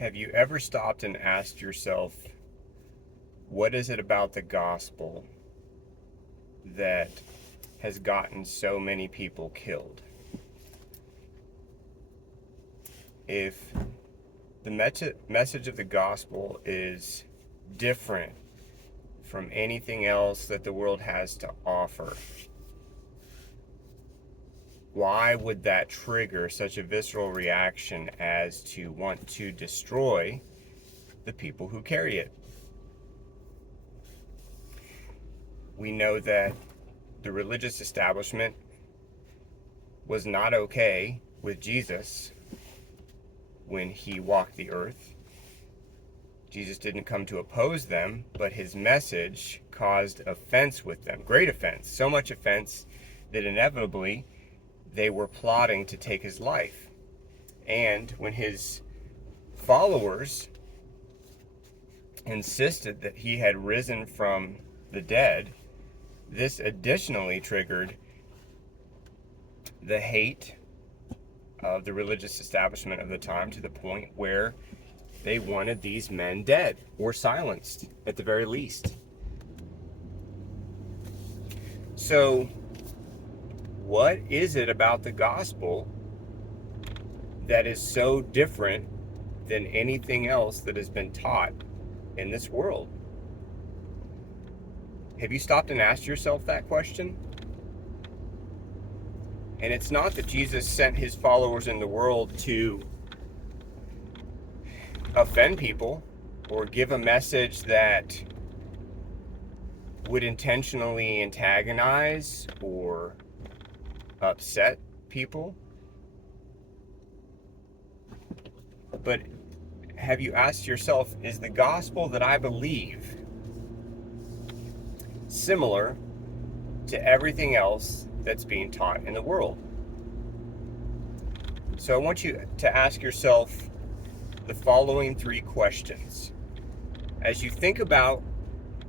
Have you ever stopped and asked yourself, what is it about the gospel that has gotten so many people killed? If the message of the gospel is different from anything else that the world has to offer, why would that trigger such a visceral reaction as to want to destroy the people who carry it? We know that the religious establishment was not okay with Jesus when he walked the earth. Jesus didn't come to oppose them, but his message caused offense with them, great offense, so much offense that inevitably they were plotting to take his life. And when his followers insisted that he had risen from the dead, this additionally triggered the hate of the religious establishment of the time, to the point where they wanted these men dead or silenced at the very least. So, what is it about the gospel that is so different than anything else that has been taught in this world? Have you stopped and asked yourself that question? And it's not that Jesus sent his followers in the world to offend people or give a message that would intentionally antagonize or upset people. But have you asked yourself, is the gospel that I believe similar to everything else that's being taught in the world? So I want you to ask yourself the following three questions. As you think about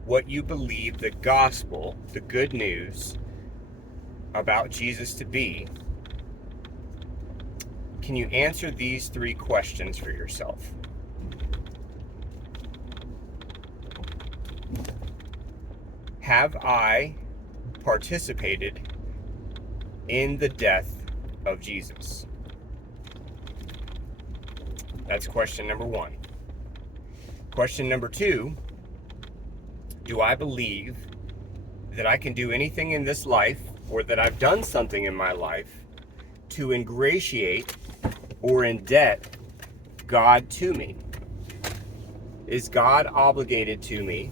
what you believe the gospel, the good news about Jesus to be, can you answer these three questions for yourself? Have I participated in the death of Jesus? That's question number one. Question number two, do I believe that I can do anything in this life, or that I've done something in my life to ingratiate or indebt God to me? Is God obligated to me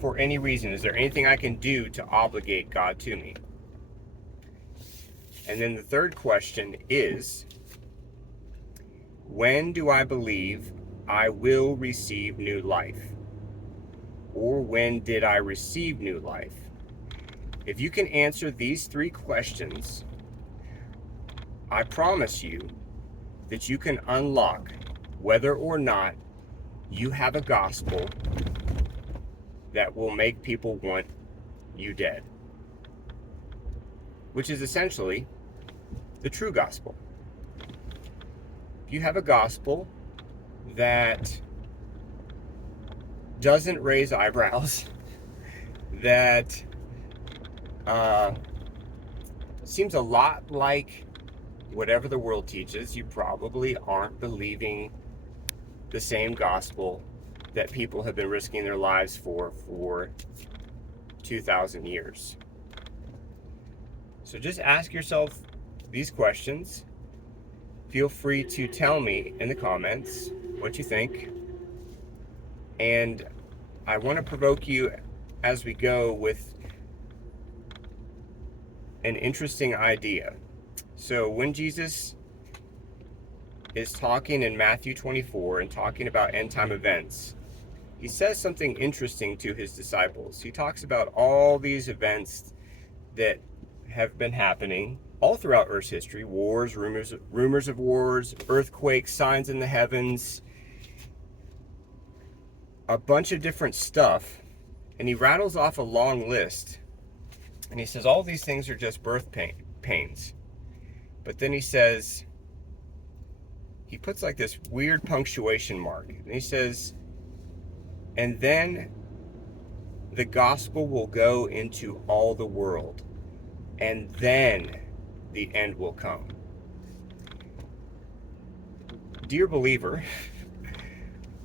for any reason? Is there anything I can do to obligate God to me? And then the third question is, when do I believe I will receive new life? Or when did I receive new life? If you can answer these three questions, I promise you that you can unlock whether or not you have a gospel that will make people want you dead, which is essentially the true gospel. If you have a gospel that doesn't raise eyebrows, that seems a lot like whatever the world teaches, you probably aren't believing the same gospel that people have been risking their lives for 2,000 years. So just ask yourself these questions. Feel free to tell me in the comments what you think. And I want to provoke you as we go with an interesting idea. So when Jesus is talking in Matthew 24 and talking about end time events, he says something interesting to his disciples. He talks about all these events that have been happening all throughout Earth's history: wars, rumors of wars, earthquakes, signs in the heavens, a bunch of different stuff. And he rattles off a long list. And he says all these things are just birth pains. But then he says, he puts like this weird punctuation mark. And he says, and then the gospel will go into all the world, and then the end will come. Dear believer,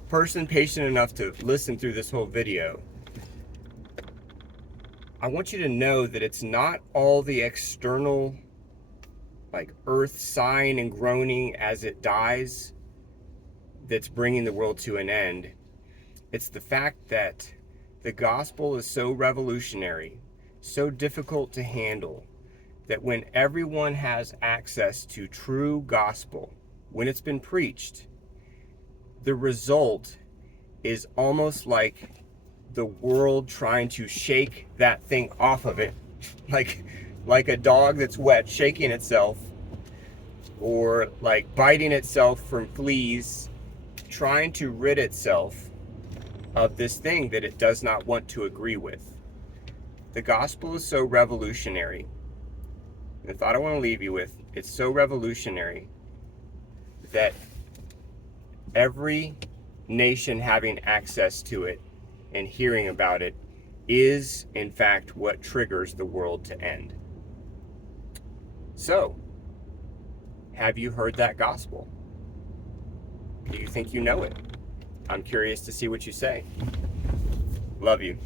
person patient enough to listen through this whole video, I want you to know that it's not all the external, like earth sighing and groaning as it dies, that's bringing the world to an end. It's the fact that the gospel is so revolutionary, so difficult to handle, that when everyone has access to true gospel, when it's been preached, the result is almost like the world trying to shake that thing off of it, like a dog that's wet shaking itself, or like biting itself from fleas, trying to rid itself of this thing that it does not want to agree with. The gospel is so revolutionary. The thought I want to leave you with, it's so revolutionary that every nation having access to it and hearing about it is, in fact, what triggers the world to end. So, have you heard that gospel? Do you think you know it? I'm curious to see what you say. Love you.